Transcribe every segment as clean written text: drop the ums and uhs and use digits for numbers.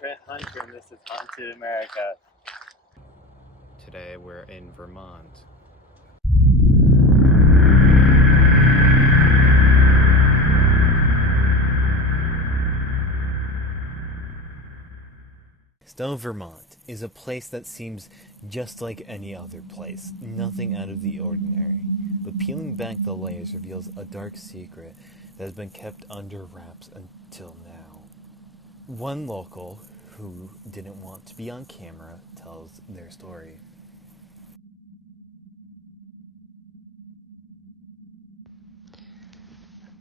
Trent Hunter, and this is Haunted America. Today we're in Vermont. Stowe, Vermont is a place that seems just like any other place, nothing out of the ordinary. But peeling back the layers reveals a dark secret that has been kept under wraps until now. One local, who didn't want to be on camera, tells their story.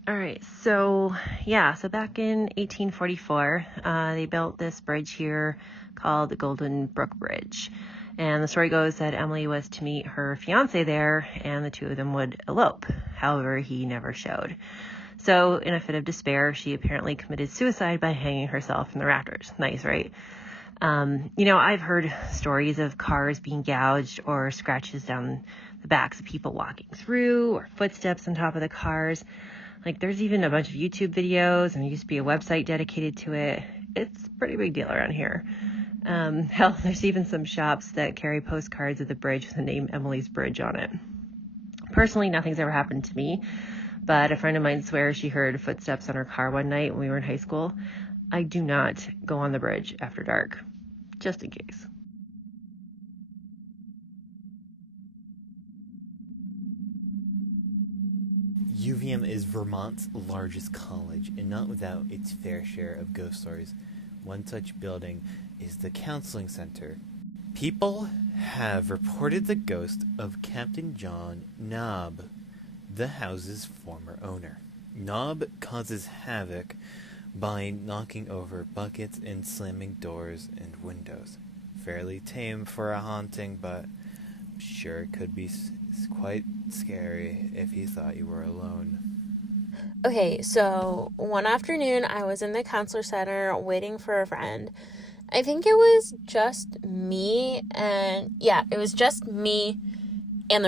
All right, so back in 1844, they built this bridge here called the Golden Brook Bridge. And the story goes that Emily was to meet her fiance there, and the two of them would elope. However, he never showed. So, in a fit of despair, she apparently committed suicide by hanging herself from the rafters. Nice, right? I've heard stories of cars being gouged or scratches down the backs of people walking through, or footsteps on top of the cars. Like, there's even a bunch of YouTube videos, and there used to be a website dedicated to it. It's a pretty big deal around here. Hell, there's even some shops that carry postcards of the bridge with the name Emily's Bridge on it. Personally, nothing's ever happened to me, but a friend of mine swears she heard footsteps on her car one night when we were in high school. I do not go on the bridge after dark, just in case. UVM is Vermont's largest college, and not without its fair share of ghost stories. One such building is the Counseling Center. People have reported the ghost of Captain John Knob, the house's former owner. Knob causes havoc by knocking over buckets and slamming doors and windows. Fairly tame for a haunting, but sure could be quite scary if you thought you were alone. Okay, so one afternoon I was in the counselor center waiting for a friend. I think it was just me and the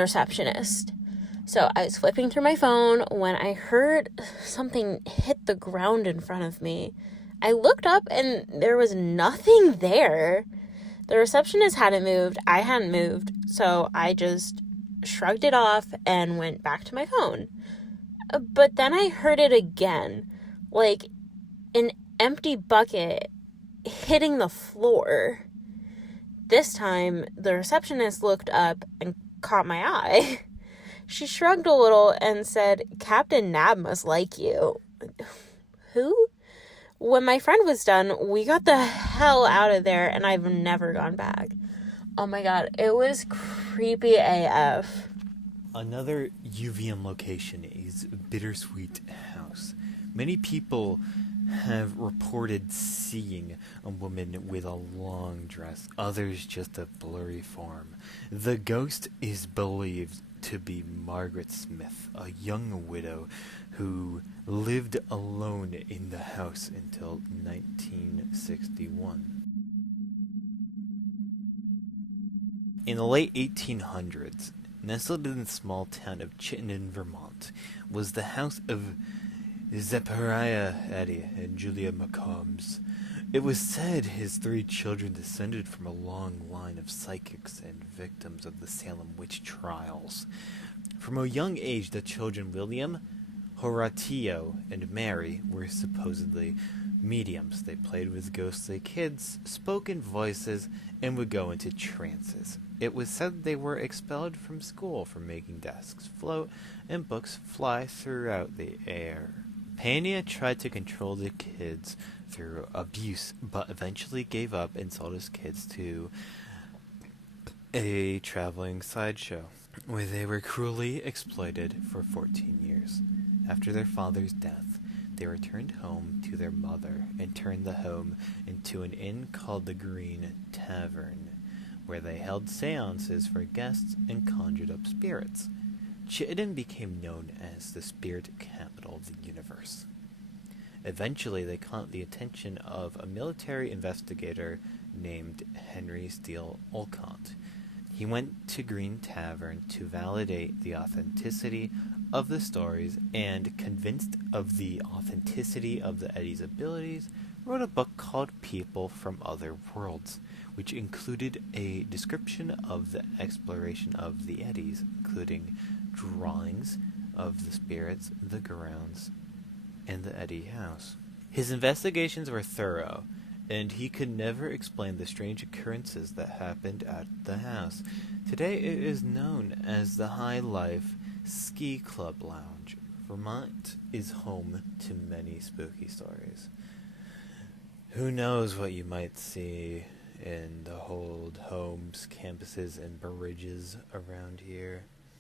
receptionist. So I was flipping through my phone when I heard something hit the ground in front of me. I looked up and there was nothing there. The receptionist hadn't moved, I hadn't moved, so I just shrugged it off and went back to my phone. But then I heard it again, like an empty bucket hitting the floor. This time, the receptionist looked up and caught my eye. She shrugged a little and said, "Captain Nab must like you." Who? When my friend was done, we got the hell out of there, and I've never gone back. Oh my god, it was creepy AF. Another UVM location is Bittersweet House. Many people have reported seeing a woman with a long dress, others just a blurry form. The ghost is believed to be Margaret Smith, a young widow who lived alone in the house until 1961. In the late 1800s, nestled in the small town of Chittenden, Vermont, was the house of Zechariah Eddy and Julia McCombs. It was said his 3 children descended from a long line of psychics and victims of the Salem witch trials. From a young age, the children William, Horatio, and Mary were supposedly mediums. They played with ghostly kids, spoke in voices, and would go into trances. It was said they were expelled from school for making desks float and books fly throughout the air. Pania tried to control the kids through abuse, but eventually gave up and sold his kids to a traveling sideshow, where they were cruelly exploited for 14 years. After their father's death, they returned home to their mother and turned the home into an inn called the Green Tavern, where they held seances for guests and conjured up spirits. Chittenden became known as the spirit capital of the universe. Eventually, they caught the attention of a military investigator named Henry Steele Olcott. He went to Green Tavern to validate the authenticity of the stories, and convinced of the authenticity of the Eddy's abilities, wrote a book called People from Other Worlds, which included a description of the exploration of the eddies, including drawings of the spirits, the grounds, and the Eddy house. His investigations were thorough, and he could never explain the strange occurrences that happened at the house. Today it is known as the High Life Ski Club Lounge. Vermont is home to many spooky stories. Who knows what you might see in the old homes, campuses, and bridges around here.